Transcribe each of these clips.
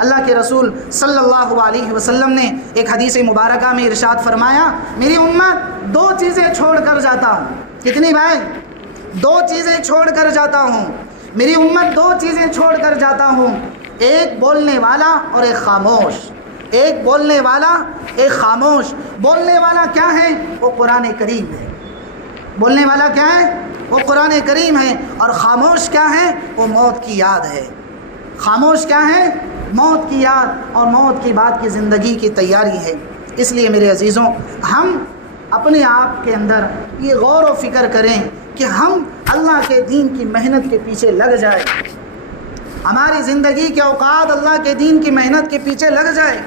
اللہ کے رسول صلی اللہ علیہ وسلم نے ایک حدیث مبارکہ میں ارشاد فرمایا، میری امت دو چیزیں چھوڑ کر جاتا ہوں۔ کتنی بھائی؟ دو چیزیں چھوڑ کر جاتا ہوں، میری امت دو چیزیں چھوڑ کر جاتا ہوں، ایک بولنے والا اور ایک خاموش۔ ایک بولنے والا، ایک خاموش۔ بولنے والا کیا ہے؟ وہ قرآن کریم ہے۔ بولنے والا کیا ہے؟ وہ قرآن کریم ہے۔ اور خاموش کیا ہے؟ وہ موت کی یاد ہے۔ خاموش کیا ہے؟ موت کی یاد اور موت کے بعد کی زندگی کی تیاری ہے۔ اس لیے میرے عزیزوں، ہم اپنے آپ کے اندر یہ غور و فکر کریں کہ ہم اللہ کے دین کی محنت کے پیچھے لگ جائیں، ہماری زندگی کے اوقات اللہ کے دین کی محنت کے پیچھے لگ جائے،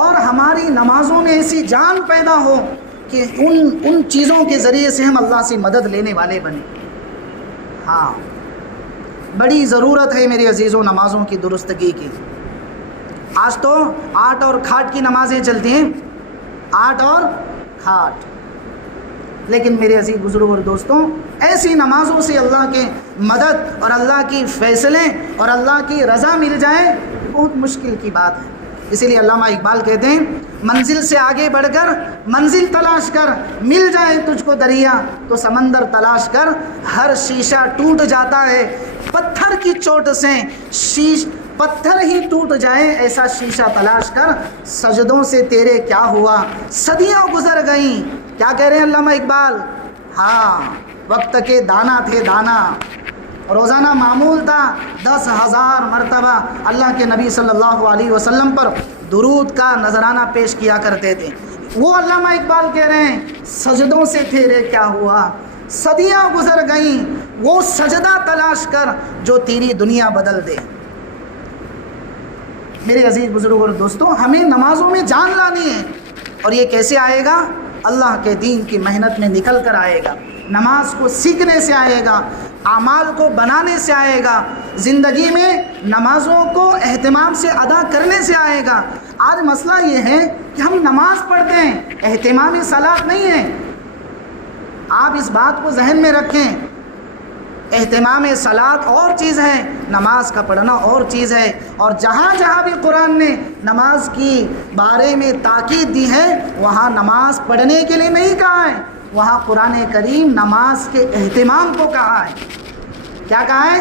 اور ہماری نمازوں میں ایسی جان پیدا ہو کہ ان چیزوں کے ذریعے سے ہم اللہ سے مدد لینے والے بنیں۔ ہاں، بڑی ضرورت ہے میرے عزیزوں نمازوں کی درستگی کی۔ آج تو آٹ اور کھاٹ کی نمازیں چلتی ہیں، آٹ اور کھاٹ، لیکن میرے عزیز بزرگ اور دوستوں، ایسی نمازوں سے اللہ کے مدد اور اللہ کی فیصلے اور اللہ کی رضا مل جائے بہت مشکل کی بات ہے۔ اسی لیے علامہ اقبال کہتے ہیں، منزل سے آگے بڑھ کر منزل تلاش کر، مل جائے تجھ کو دریا تو سمندر تلاش کر، ہر شیشہ ٹوٹ جاتا ہے پتھر کی چوٹ سے، پتھر ہی ٹوٹ جائے ایسا شیشہ تلاش کر، سجدوں سے تیرے کیا ہوا صدیاں گزر گئیں۔ کیا کہہ رہے ہیں علامہ اقبال؟ ہاں، وقت کے دانا تھے دانا، روزانہ معمول تھا 10,000 مرتبہ اللہ کے نبی صلی اللہ علیہ وسلم پر درود کا نذرانہ پیش کیا کرتے تھے۔ وہ علامہ اقبال کہہ رہے ہیں، سجدوں سے تیرے کیا ہوا صدیاں گزر گئیں، وہ سجدہ تلاش کر جو تیری دنیا بدل دے۔ میرے عزیز بزرگ اور دوستوں، ہمیں نمازوں میں جان لانی ہے، اور یہ کیسے آئے گا؟ اللہ کے دین کی محنت میں نکل کر آئے گا، نماز کو سیکھنے سے آئے گا، اعمال کو بنانے سے آئے گا، زندگی میں نمازوں کو اہتمام سے ادا کرنے سے آئے گا۔ آج مسئلہ یہ ہے کہ ہم نماز پڑھتے ہیں، اہتمام صلاۃ نہیں ہے۔ آپ اس بات کو ذہن میں رکھیں، اہتمام صلاۃ اور چیز ہے، نماز کا پڑھنا اور چیز ہے۔ اور جہاں جہاں بھی قرآن نے نماز کی بارے میں تاکید دی ہے، وہاں نماز پڑھنے کے لیے نہیں کہا ہے، وہاں قرآن کریم نماز کے اہتمام کو کہا ہے۔ کیا کہا ہے؟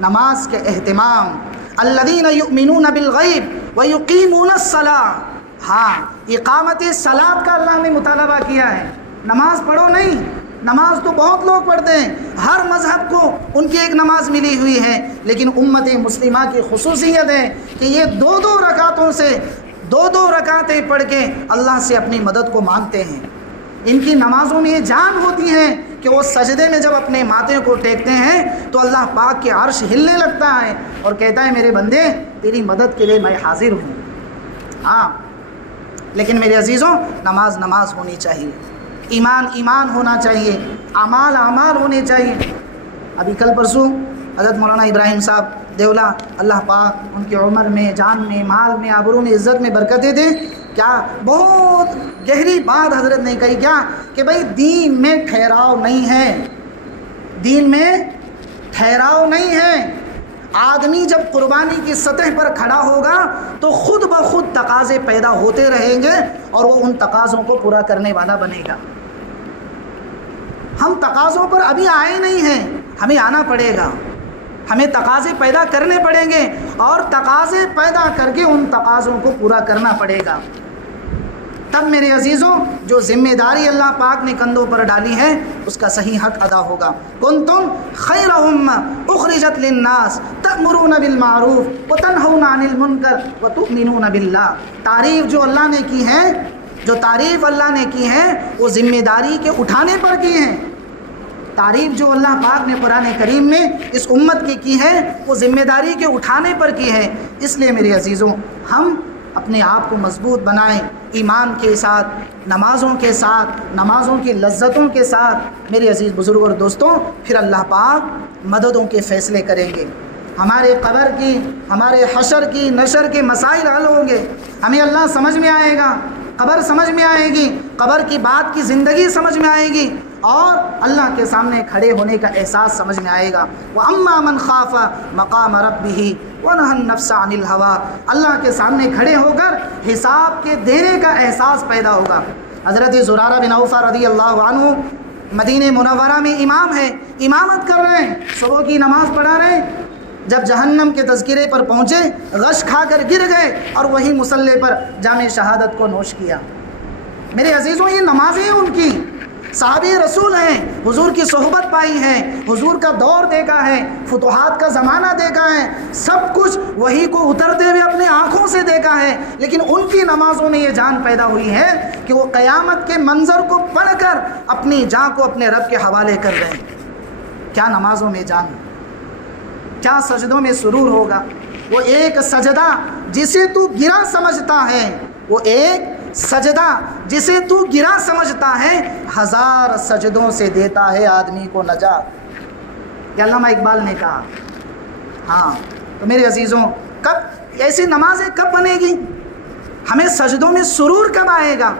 نماز کے اہتمام۔ الذین یؤمنون بالغیب ویقیمون الصلاۃ۔ ہاں، اقامت صلاۃ کا اللہ نے مطالبہ کیا ہے، نماز پڑھو نہیں۔ نماز تو بہت لوگ پڑھتے ہیں، ہر مذہب کو ان کی ایک نماز ملی ہوئی ہے، لیکن امت مسلمہ کی خصوصیت ہے کہ یہ دو رکعتوں سے دو رکعتیں پڑھ کے اللہ سے اپنی مدد کو مانگتے ہیں۔ ان کی نمازوں میں یہ جان ہوتی ہے کہ وہ سجدے میں جب اپنے ماتھے کو ٹیکتے ہیں تو اللہ پاک کے عرش ہلنے لگتا ہے اور کہتا ہے، میرے بندے تیری مدد کے لیے میں حاضر ہوں۔ ہاں، لیکن میرے عزیزوں، نماز ہونی چاہیے، ایمان ہونا چاہیے، اعمال ہونے چاہیے۔ ابھی کل پرسوں حضرت مولانا ابراہیم صاحب دیولہ، اللہ پاک ان کی عمر میں، جان میں، مال میں، آبرو میں، عزت میں برکتیں دے، کیا بہت گہری بات حضرت نے کہی، کیا کہ بھائی دین میں ٹھہراؤ نہیں ہے، دین میں ٹھہراؤ نہیں ہے۔ آدمی جب قربانی کی سطح پر کھڑا ہوگا تو خود بخود تقاضے پیدا ہوتے رہیں گے اور وہ ان تقاضوں کو پورا کرنے والا بنے گا۔ ہم تقاضوں پر ابھی آئے نہیں ہیں، ہمیں آنا پڑے گا، ہمیں تقاضے پیدا کرنے پڑیں گے اور تقاضے پیدا کر کے ان تقاضوں کو پورا کرنا پڑے گا۔ تب میرے عزیزوں، جو ذمہ داری اللہ پاک نے کندھوں پر ڈالی ہے اس کا صحیح حق ادا ہوگا۔ کنتم خیر امہ اخرجت للناس تأمرون بالمعروف وتنہون عن المنکر وتؤمنون باللہ۔ تعریف جو اللہ نے کی ہے، جو تعریف اللہ نے کی ہے وہ ذمہ داری کے اٹھانے پر کی ہے۔ تعریف جو اللہ پاک نے قرآن کریم میں اس امت کی ہے وہ ذمہ داری کے اٹھانے پر کی ہے۔ اس لیے میرے عزیزوں، ہم اپنے آپ کو مضبوط بنائیں، ایمان کے ساتھ، نمازوں کے ساتھ، نمازوں کی لذتوں کے ساتھ۔ میرے عزیز بزرگ اور دوستوں، پھر اللہ پاک مددوں کے فیصلے کریں گے، ہمارے قبر کی، ہمارے حشر کی، نشر کے مسائل حل ہوں گے، ہمیں اللہ سمجھ میں آئے گا، قبر سمجھ میں آئے گی، قبر کی بات کی زندگی سمجھ میں آئے گی، اور اللہ کے سامنے کھڑے ہونے کا احساس سمجھ میں آئے گا۔ وَأَمَّا مَنْ خَافَ مَقَامَ رَبِّهِ وَنَهَى النَّفْسَ عَنِ الْهَوَىٰ، اللہ کے سامنے کھڑے ہو کر حساب کے دینے کا احساس پیدا ہوگا۔ حضرت زرارہ بن اوفا رضی اللہ عنہ مدینہ منورہ میں امام ہے، امامت کر رہے ہیں، صبح کی نماز پڑھا رہے ہیں، جب جہنم کے تذکرے پر پہنچے غش کھا کر گر گئے اور وہی مصلی پر جام شہادت کو نوش کیا۔ میرے عزیزوں، یہ نمازیں ہیں ان کی، صحابی رسول ہیں، حضور کی صحبت پائی ہے، حضور کا دور دیکھا ہے، فتوحات کا زمانہ دیکھا ہے، سب کچھ وہی کو اترتے ہوئے اپنے آنکھوں سے دیکھا ہے، لیکن ان کی نمازوں میں یہ جان پیدا ہوئی ہے کہ وہ قیامت کے منظر کو پڑھ کر اپنی جان کو اپنے رب کے حوالے کر رہے ہیں۔ کیا نمازوں میں جان، کیا سجدوں میں سرور ہوگا۔ وہ ایک سجدہ جسے تو گرا سمجھتا ہے، وہ ایک سجدہ جسے تو گرا سمجھتا ہے، 1000 سجدوں سے دیتا ہے آدمی کو نجات، یہ علامہ اقبال نے کہا۔ ہاں تو میرے عزیزوں، کب ایسی نمازیں کب بنے گی؟ ہمیں سجدوں میں سرور کب آئے گا؟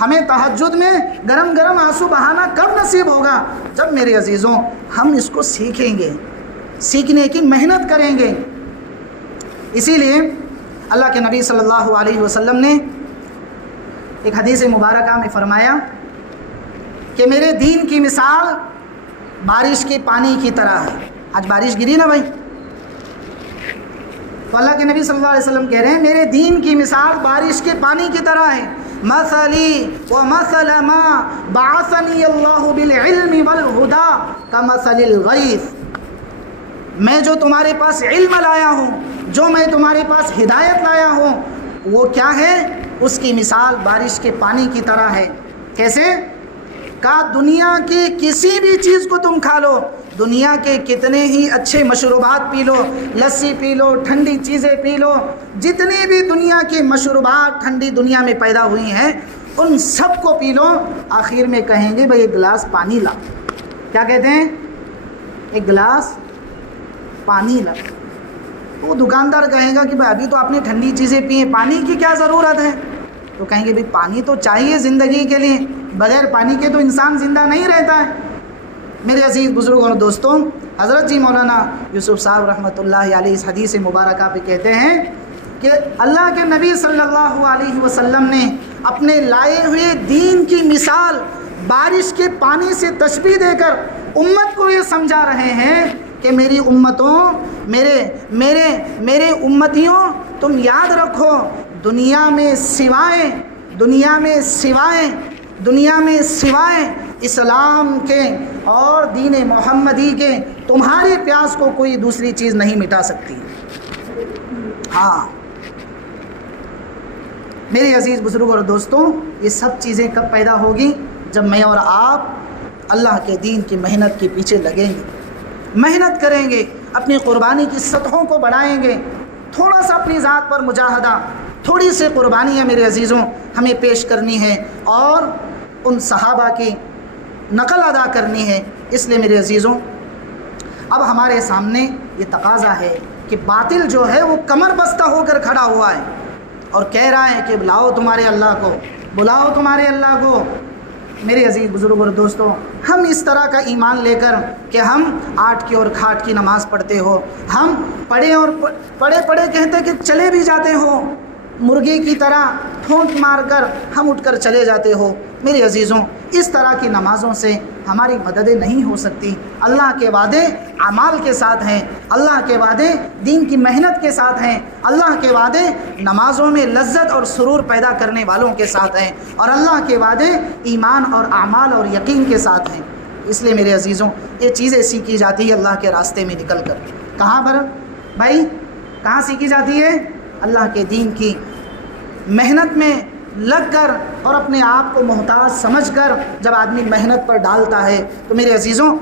ہمیں تہجد میں گرم گرم آنسو بہانا کب نصیب ہوگا؟ جب میرے عزیزوں ہم اس کو سیکھیں گے، سیکھنے کی محنت کریں گے۔ اسی لیے اللہ کے نبی صلی اللہ علیہ وسلم نے ایک حدیث مبارکہ میں فرمایا کہ میرے دین کی مثال بارش کے پانی کی طرح ہے۔ آج بارش گری نا بھائی، تو اللہ کے نبی صلی اللہ علیہ وسلم کہہ رہے ہیں میرے دین کی مثال بارش کے پانی کی طرح ہے۔ مثلی ومثل ما بعثنی اللہ بالعلم والہدی کمثل الغیث، میں جو تمہارے پاس علم لایا ہوں، جو میں تمہارے پاس ہدایت لایا ہوں، وہ کیا ہے؟ اس کی مثال بارش کے پانی کی طرح ہے۔ کیسے؟ کہا دنیا کی کسی بھی چیز کو تم کھا لو، دنیا کے کتنے ہی اچھے مشروبات پی لو، لسی پی لو، ٹھنڈی چیزیں پی لو، جتنی بھی دنیا کی مشروبات ٹھنڈی دنیا میں پیدا ہوئی ہیں ان سب کو پی لو، آخر میں کہیں گے بھائی ایک گلاس پانی لا۔ کیا کہتے ہیں؟ ایک گلاس پانی لا۔ وہ دکاندار کہے گا کہ بھائی ابھی تو آپ نے ٹھنڈی چیزیں پی ہیں، پانی کی کیا ضرورت ہے؟ تو کہیں گے بھائی پانی تو چاہیے زندگی کے لیے، بغیر پانی کے تو انسان زندہ نہیں رہتا ہے۔ میرے عزیز بزرگوں اور دوستوں، حضرت جی مولانا یوسف صاحب رحمۃ اللہ علیہ اس حدیث مبارکہ پہ کہتے ہیں کہ اللہ کے نبی صلی اللہ علیہ وسلم نے اپنے لائے ہوئے دین کی مثال بارش کے پانی سے تشبیہ دے کر امت کو یہ سمجھا رہے ہیں کہ میری امتوں، میرے امتیوں، تم یاد رکھو دنیا میں سوائے اسلام کے اور دین محمدی کے تمہاری پیاس کو کوئی دوسری چیز نہیں مٹا سکتی۔ ہاں میرے عزیز بزرگوں اور دوستوں، یہ سب چیزیں کب پیدا ہوگی؟ جب میں اور آپ اللہ کے دین کی محنت کے پیچھے لگیں گے، محنت کریں گے، اپنی قربانی کی سطحوں کو بڑھائیں گے، تھوڑا سا اپنی ذات پر مجاہدہ، تھوڑی سی قربانیاں میرے عزیزوں ہمیں پیش کرنی ہے اور ان صحابہ کی نقل ادا کرنی ہے۔ اس لیے میرے عزیزوں اب ہمارے سامنے یہ تقاضا ہے کہ باطل جو ہے وہ کمر بستہ ہو کر کھڑا ہوا ہے اور کہہ رہا ہے کہ بلاؤ تمہارے اللہ کو، بلاؤ تمہارے اللہ کو۔ میرے عزیز بزرگ اور دوستوں، ہم اس طرح کا ایمان لے کر کہ ہم آٹ کی اور کھاٹ کی نماز پڑھتے ہو، ہم پڑھے کہتے کہ چلے بھی جاتے ہو، مرغی کی طرح ٹھونک مار کر ہم اٹھ کر چلے جاتے ہو، میرے عزیزوں اس طرح کی نمازوں سے ہماری مددیں نہیں ہو سکتی۔ اللہ کے وعدے اعمال کے ساتھ ہیں، اللہ کے وعدے دین کی محنت کے ساتھ ہیں، اللہ کے وعدے نمازوں میں لذت اور سرور پیدا کرنے والوں کے ساتھ ہیں، اور اللہ کے وعدے ایمان اور اعمال اور یقین کے ساتھ ہیں۔ اس لیے میرے عزیزوں یہ چیزیں سیکھی جاتی ہے اللہ کے راستے میں نکل کر۔ کہاں پر بھائی؟ کہاں سیکھی جاتی ہے؟ اللہ کے دین کی محنت میں لگ کر اور اپنے آپ کو محتاج سمجھ کر جب آدمی محنت پر ڈالتا ہے تو میرے عزیزوں